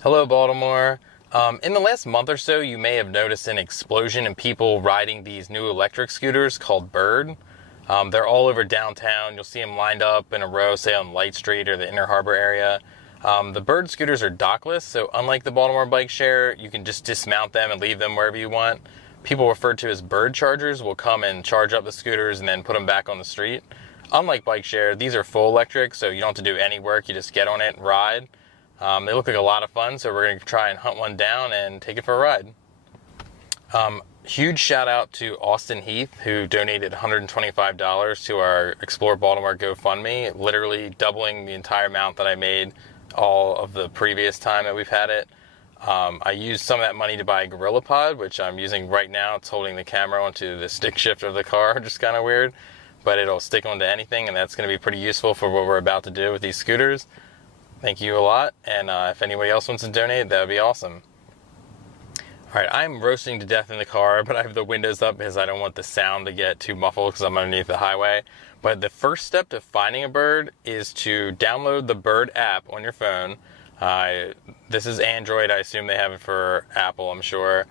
Hello, Baltimore. In the last month or so, you may have noticed an explosion in people riding these new electric scooters called Bird. They're all over downtown. You'll see them lined up in a row, say on Light Street or the Inner Harbor area. The Bird scooters are dockless, so unlike the Baltimore bike share, you can just dismount them and leave them wherever you want. People referred to as Bird chargers will come and charge up the scooters and then put them back on the street. Unlike bike share, these are full electric, so you don't have to do any work. You just get on it and ride. They look like a lot of fun, so we're going to try and hunt one down and take it for a ride. Huge shout out to Austin Heath, who donated $125 to our Explore Baltimore GoFundMe, literally doubling the entire amount that I made all of the previous time that we've had it. I used some of that money to buy a GorillaPod, which I'm using right now. It's holding the camera onto the stick shift of the car, which is kind of weird, but it'll stick onto anything, and that's going to be pretty useful for what we're about to do with these scooters. Thank you a lot, and if anybody else wants to donate, that would be awesome. Alright, I'm roasting to death in the car, but I have the windows up because I don't want the sound to get too muffled because I'm underneath the highway. But the first step to finding a bird is to download the Bird app on your phone. This is Android. I assume they have it for Apple, I'm sure.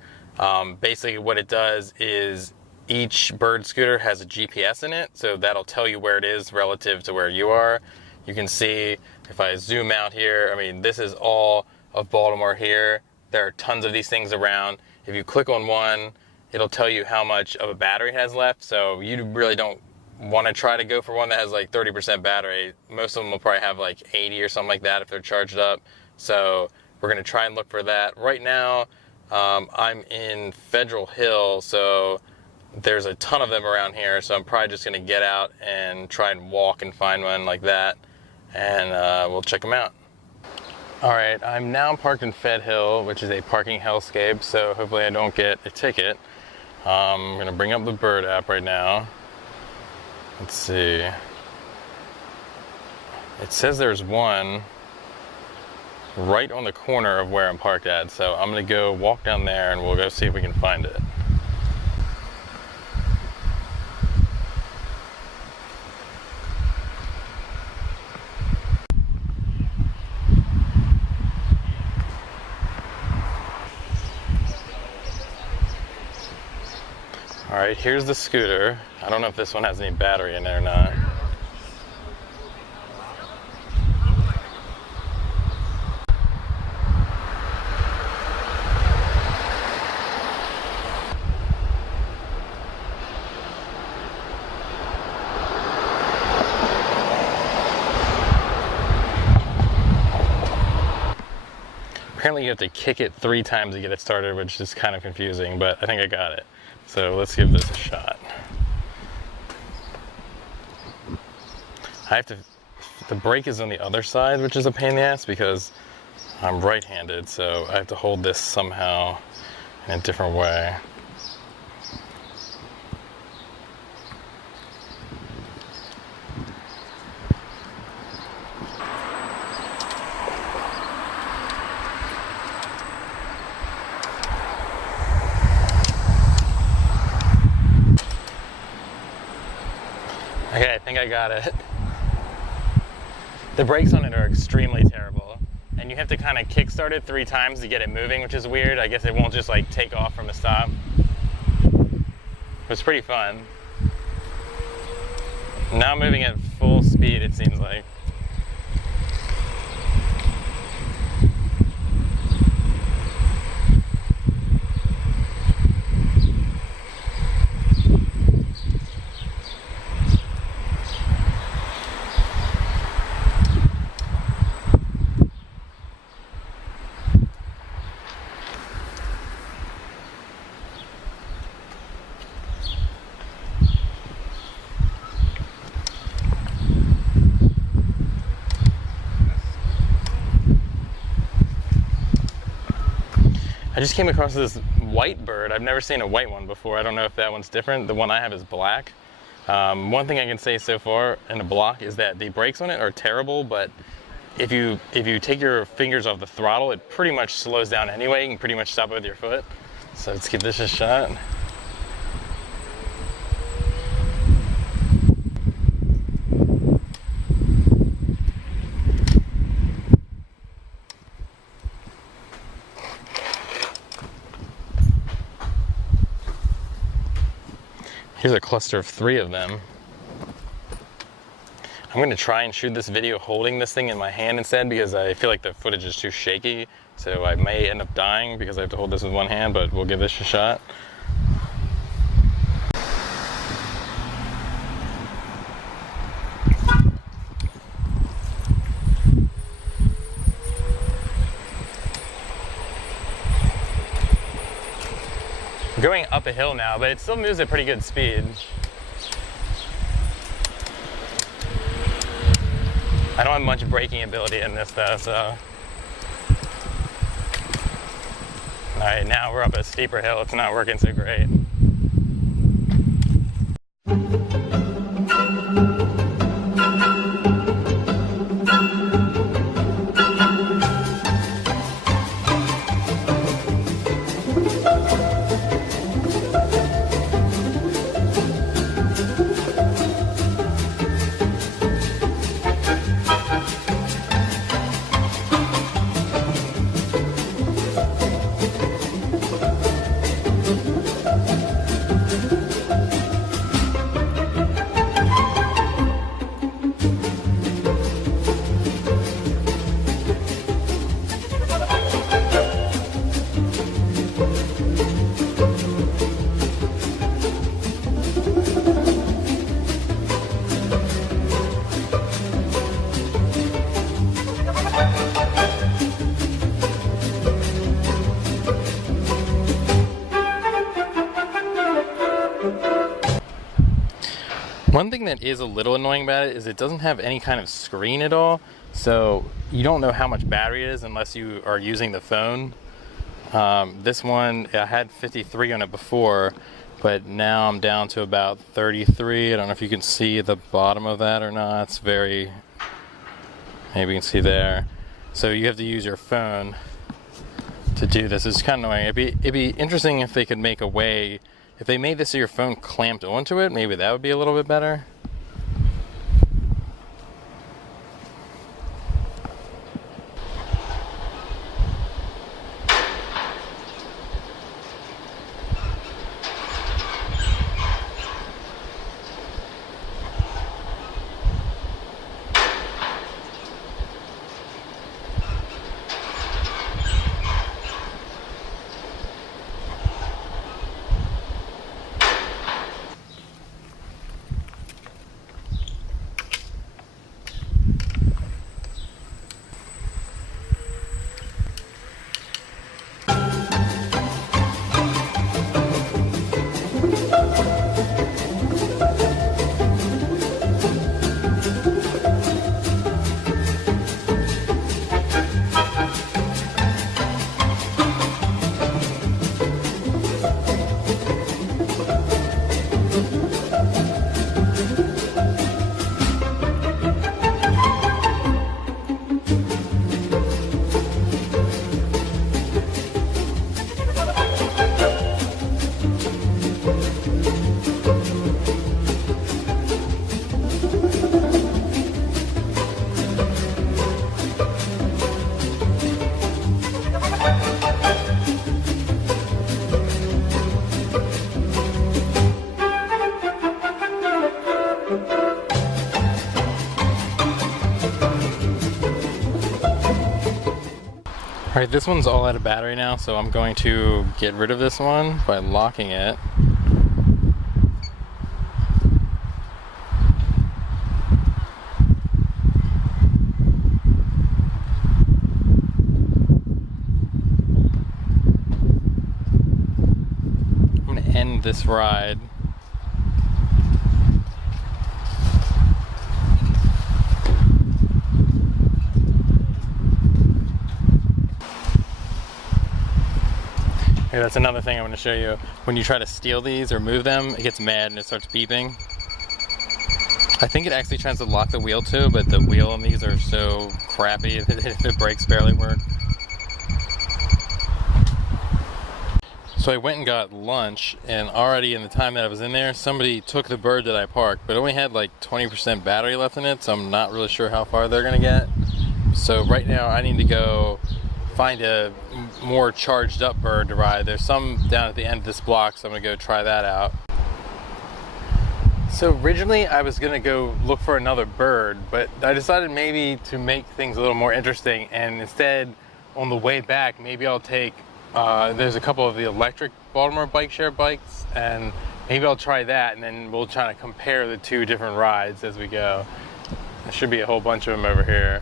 Basically what it does is each Bird scooter has a GPS in it, so that'll tell you where it is relative to where you are. You can see, if I zoom out here, I mean, this is all of Baltimore here. There are tons of these things around. If you click on one, it'll tell you how much of a battery it has left. So you really don't want to try to go for one that has like 30% battery. Most of them will probably have like 80 or something like that if they're charged up. So we're going to try and look for that. Right now, I'm in Federal Hill, so there's a ton of them around here. So I'm probably just going to get out and try and walk and find one like that. And we'll check them out. Alright, I'm now parked in Fed Hill, which is a parking hellscape, so hopefully I don't get a ticket. I'm going to bring up the Bird app right now. Let's see. It says there's one right on the corner of where I'm parked at, so I'm going to go walk down there and we'll go see if we can find it. Alright, here's the scooter. I don't know if this one has any battery in there or not. Apparently you have to kick it 3 times to get it started, which is kind of confusing, but I think I got it. So let's give this a shot. The brake is on the other side, which is a pain in the ass because I'm right-handed, so I have to hold this somehow in a different way. Okay, I think I got it. The brakes on it are extremely terrible, and you have to kind of kickstart it 3 times to get it moving, which is weird. I guess it won't just like take off from a stop. It's pretty fun. Now I'm moving at full speed, it seems like. I just came across this white bird. I've never seen a white one before. I don't know if that one's different. The one I have is black. One thing I can say so far in the block is that the brakes on it are terrible, but if you take your fingers off the throttle, it pretty much slows down anyway. You can pretty much stop it with your foot. So let's give this a shot. Here's a cluster of 3 of them. I'm gonna try and shoot this video holding this thing in my hand instead, because I feel like the footage is too shaky. So I may end up dying because I have to hold this with one hand, but we'll give this a shot. I'm going up a hill now, but it still moves at pretty good speed. I don't have much braking ability in this though, so. All right, now we're up a steeper hill. It's not working so great. One thing that is a little annoying about it is it doesn't have any kind of screen at all, so you don't know how much battery it is unless you are using the phone. This one, I had 53 on it before, but now I'm down to about 33. I don't know if you can see the bottom of that or not. It's very, maybe you can see there. So you have to use your phone to do this. It's kind of annoying. It'd be interesting if they could make a way. If they made this so your phone clamped onto it, maybe that would be a little bit better. Alright, this one's all out of battery now, so I'm going to get rid of this one by locking it. I'm going to end this ride. Okay, that's another thing I want to show you. When you try to steal these or move them, it gets mad and it starts beeping. I think it actually tries to lock the wheel too, but the wheel on these are so crappy if the brakes barely work. So I went and got lunch, and already in the time that I was in there, somebody took the bird that I parked, but it only had like 20% battery left in it, so I'm not really sure how far they're gonna get. So right now I need to go find a more charged up bird to ride. There's some down at the end of this block, so I'm gonna go try that out. So originally I was gonna go look for another bird, but I decided maybe to make things a little more interesting, and instead on the way back maybe I'll take there's a couple of the electric Baltimore bike share bikes, and maybe I'll try that, and then we'll try to compare the two different rides as we go. There should be a whole bunch of them over here.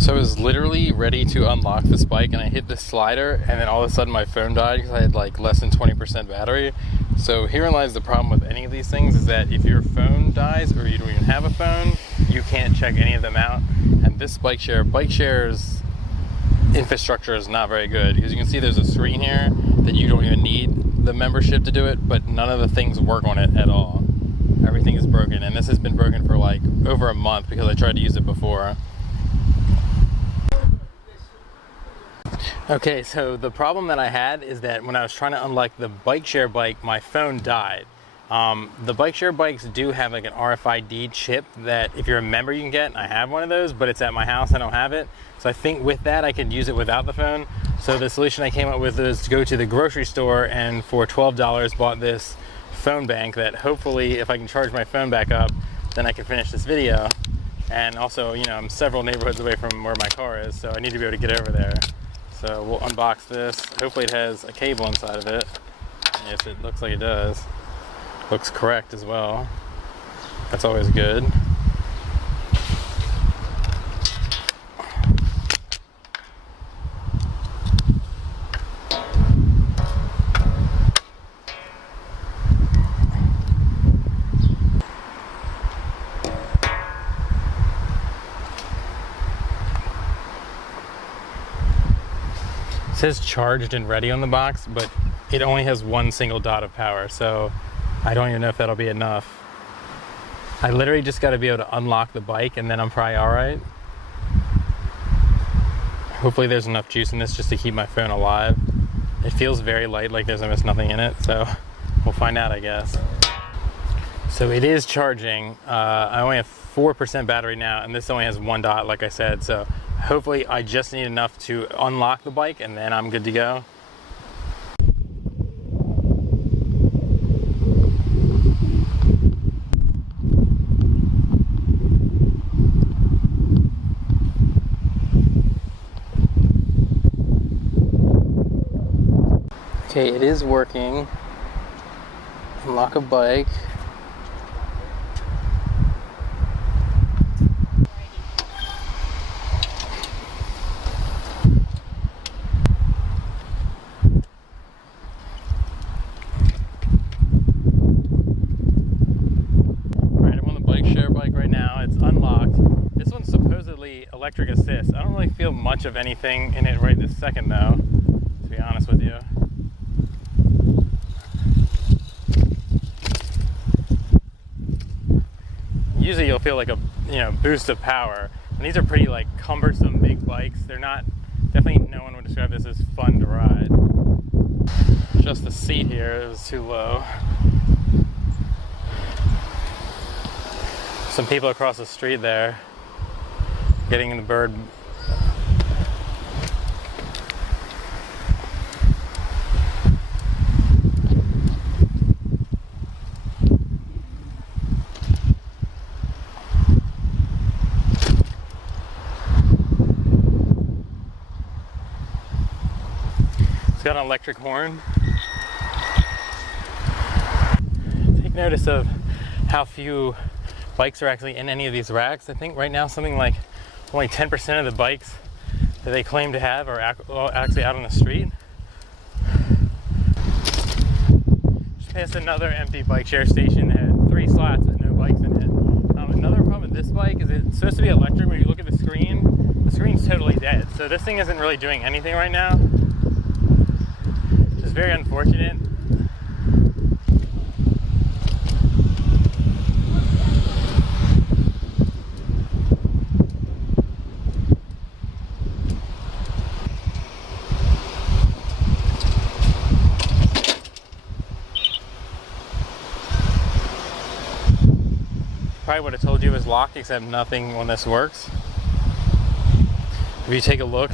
So I was literally ready to unlock this bike, and I hit the slider, and then all of a sudden my phone died because I had like less than 20% battery. So herein lies the problem with any of these things, is that if your phone dies or you don't even have a phone, you can't check any of them out. And this bike share's infrastructure is not very good, because you can see there's a screen here that you don't even need the membership to do it, but none of the things work on it at all. Everything is broken, and this has been broken for like over a month because I tried to use it before. Okay, so the problem that I had is that when I was trying to unlock the bike share bike, my phone died. The bike share bikes do have like an RFID chip that if you're a member you can get, and I have one of those, but it's at my house, I don't have it. So I think with that I could use it without the phone. So the solution I came up with is to go to the grocery store, and for $12 bought this phone bank that hopefully if I can charge my phone back up, then I can finish this video. And also, you know, I'm several neighborhoods away from where my car is, so I need to be able to get over there. So we'll unbox this. Hopefully it has a cable inside of it. Yes, it looks like it does. Looks correct as well. That's always good. It says charged and ready on the box, but it only has one single dot of power, so I don't even know if that'll be enough. I literally just got to be able to unlock the bike, and then I'm probably alright. Hopefully there's enough juice in this just to keep my phone alive. It feels very light, like there's almost nothing in it, so we'll find out, I guess. So it is charging. I only have 4% battery now, and this only has one dot, like I said, so hopefully I just need enough to unlock the bike, and then I'm good to go. Okay, it is working. Unlock a bike. Right now it's unlocked. This one's supposedly electric assist. I don't really feel much of anything in it right this second though, to be honest with you. Usually you'll feel like a boost of power, and these are pretty like cumbersome big bikes. They're not, definitely no one would describe this as fun to ride. Just the seat here is too low. Some people across the street there getting in the bird. It's got an electric horn. Take notice of how few bikes are actually in any of these racks. I think right now something like only 10% of the bikes that they claim to have are actually out on the street. Just passed another empty bike share station that had 3 slots with no bikes in it. Another problem with this bike is it's supposed to be electric. When you look at the screen's totally dead. So this thing isn't really doing anything right now. Which is very unfortunate. Probably would have told you it was locked, except nothing on this works. If you take a look,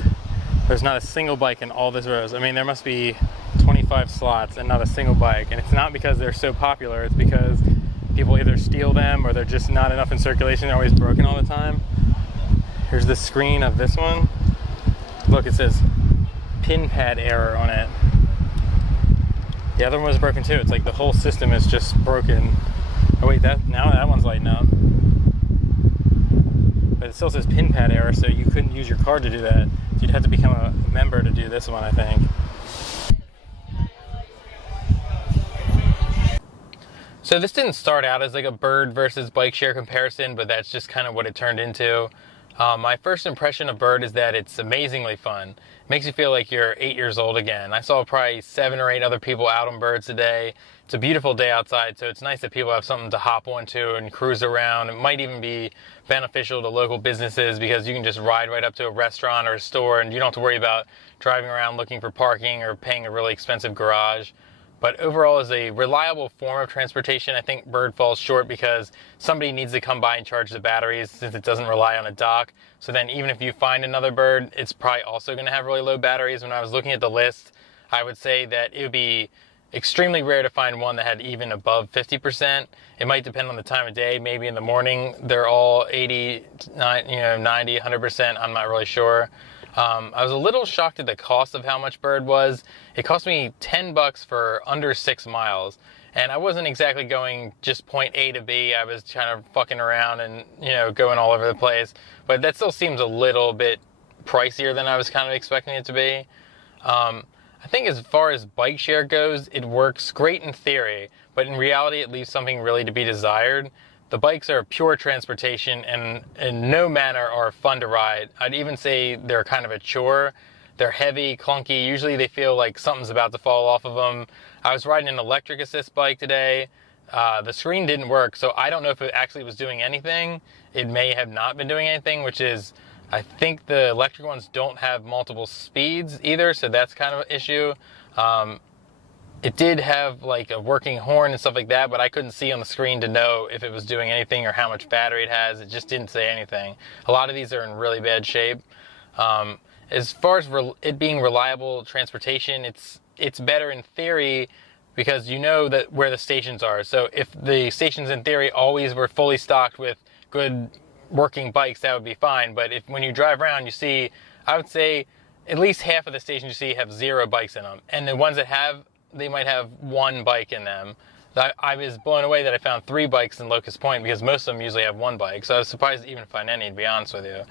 there's not a single bike in all this rows. I mean, there must be 25 25 slots and not a single bike. And it's not because they're so popular, it's because people either steal them or they're just not enough in circulation. They're always broken all the time. Here's the screen of this one. Look, it says pin pad error on it. The other one was broken too. It's like the whole system is just broken. Oh wait, now that one's lighting up. But it still says pin pad error, so you couldn't use your card to do that. So you'd have to become a member to do this one, I think. So this didn't start out as like a Bird versus bike share comparison, but that's just kind of what it turned into. My first impression of Bird is that it's amazingly fun. It makes you feel like you're 8 years old again. I saw probably 7 or 8 other people out on Bird today. It's a beautiful day outside, so it's nice that people have something to hop onto and cruise around. It might even be beneficial to local businesses because you can just ride right up to a restaurant or a store and you don't have to worry about driving around looking for parking or paying a really expensive garage. But overall, as a reliable form of transportation, I think Bird falls short because somebody needs to come by and charge the batteries since it doesn't rely on a dock. So then even if you find another Bird, it's probably also going to have really low batteries. When I was looking at the list, I would say that it would be extremely rare to find one that had even above 50%. It might depend on the time of day. Maybe in the morning, they're all 80, 90, 100%. I'm not really sure. I was a little shocked at the cost of how much Bird was. It cost me $10 for under 6 miles. And I wasn't exactly going just point A to B. I was kind of fucking around and, going all over the place. But that still seems a little bit pricier than I was kind of expecting it to be. I think as far as bike share goes, it works great in theory, but in reality it leaves something really to be desired. The bikes are pure transportation and in no manner are fun to ride. I'd even say they're kind of a chore. They're heavy, clunky. Usually they feel like something's about to fall off of them. I was riding an electric assist bike today. The screen didn't work, so I don't know if it actually was doing anything. It may have not been doing anything, which is, I think the electric ones don't have multiple speeds either, so that's kind of an issue. It did have like a working horn and stuff like that, but I couldn't see on the screen to know if it was doing anything or how much battery it has. It just didn't say anything. A lot of these are in really bad shape. As far as it being reliable transportation, it's better in theory because you know that where the stations are. So if the stations in theory always were fully stocked with good working bikes, that would be fine. But when you drive around, you see, I would say at least half of the stations you see have 0 bikes in them. And the ones that have, they might have 1 bike in them. I was blown away that I found 3 bikes in Locust Point because most of them usually have 1 bike. So I was surprised to even find any, to be honest with you.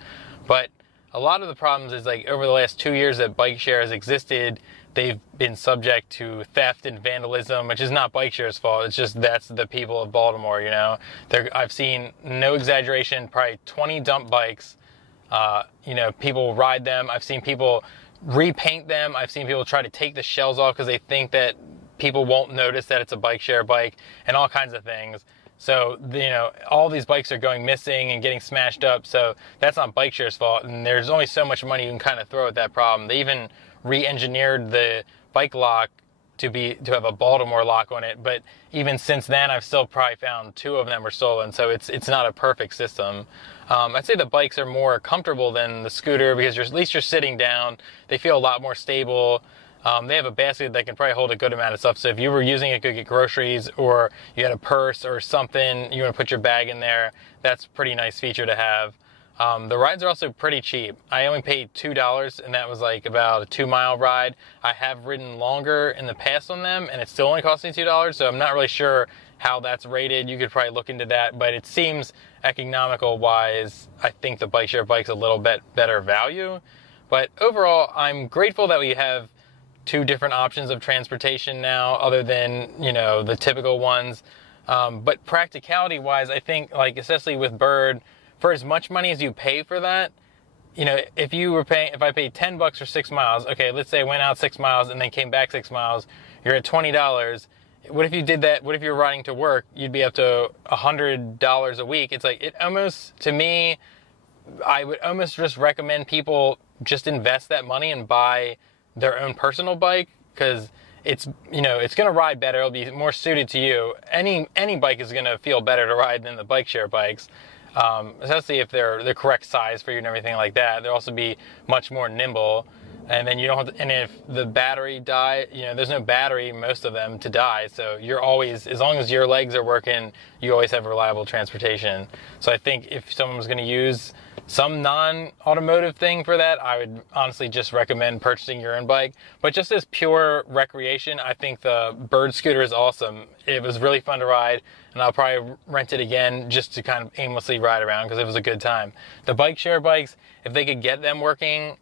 But a lot of the problems is like over the last 2 years that bike share has existed, they've been subject to theft and vandalism, which is not bike share's fault. It's just that's the people of Baltimore, I've seen, no exaggeration, probably 20 dump bikes. People ride them. I've seen people repaint them. I've seen people try to take the shells off because they think that people won't notice that it's a bike share bike and all kinds of things. So, all these bikes are going missing and getting smashed up. So that's not bike share's fault. And there's only so much money you can kind of throw at that problem. They even re-engineered the bike lock to have a Baltimore lock on it. But even since then, I've still probably found 2 of them were stolen. So it's not a perfect system. I'd say the bikes are more comfortable than the scooter because at least you're sitting down. They feel a lot more stable. They have a basket that can probably hold a good amount of stuff. So if you were using it to get groceries or you had a purse or something, you want to put your bag in there, that's a pretty nice feature to have. The rides are also pretty cheap. I only paid $2 and that was like about a 2-mile ride. I have ridden longer in the past on them and it still only cost me $2. So I'm not really sure how that's rated. You could probably look into that, but it seems economical wise. I think the bike share bike's a little bit better value, but overall I'm grateful that we have 2 different options of transportation now other than, the typical ones. But practicality wise, I think like, especially with Bird, for as much money as you pay for that, if I paid $10 for 6 miles, okay, let's say I went out 6 miles and then came back 6 miles, you're at $20. What if you did that? What if you're riding to work? You'd be up to $100 a week. It's like, to me, I would almost just recommend people just invest that money and buy their own personal bike because it's going to ride better. It'll be more suited to you. Any bike is going to feel better to ride than the bike share bikes. Especially if they're the correct size for you and everything like that. They'll also be much more nimble. And then you don't have to, and if the battery die, there's no battery, most of them, to die. So you're always, as long as your legs are working, you always have reliable transportation. So I think if someone was going to use some non-automotive thing for that, I would honestly just recommend purchasing your own bike. But just as pure recreation, I think the Bird scooter is awesome. It was really fun to ride, and I'll probably rent it again just to kind of aimlessly ride around because it was a good time. The bike share bikes, if they could get them working,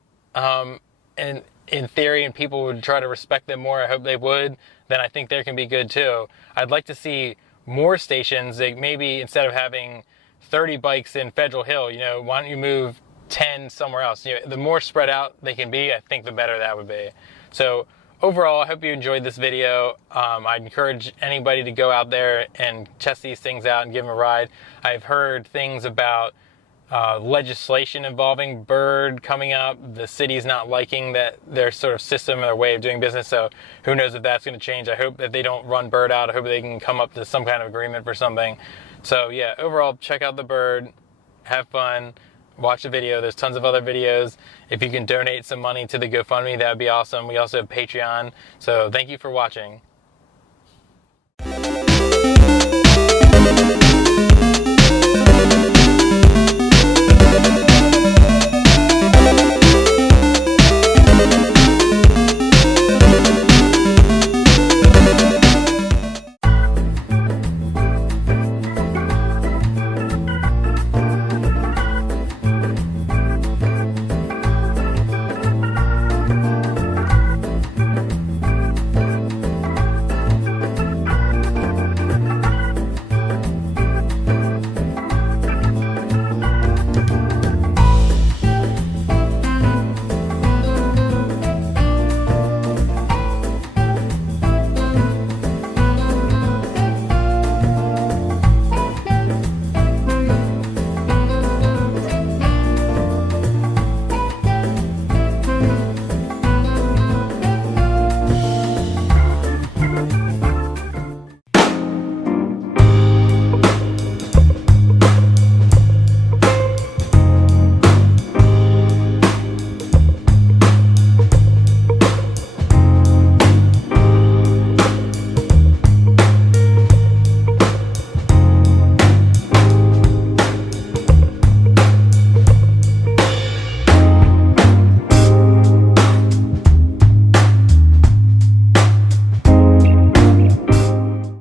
and in theory, and people would try to respect them more, I hope they would, then I think they can be good too. I'd like to see more stations. Like maybe instead of having 30 bikes in Federal Hill, why don't you move 10 somewhere else? The more spread out they can be, I think the better that would be. So overall, I hope you enjoyed this video. I'd encourage anybody to go out there and test these things out and give them a ride. I've heard things about legislation involving Bird coming up. The city's not liking their sort of system or their way of doing business, so who knows if that's going to change. I hope that they don't run Bird out. I hope they can come up to some kind of agreement for something. So yeah, overall, check out the Bird, have fun, watch the video. There's tons of other videos. If you can donate some money to the GoFundMe, that would be awesome. We also have Patreon, so thank you for watching.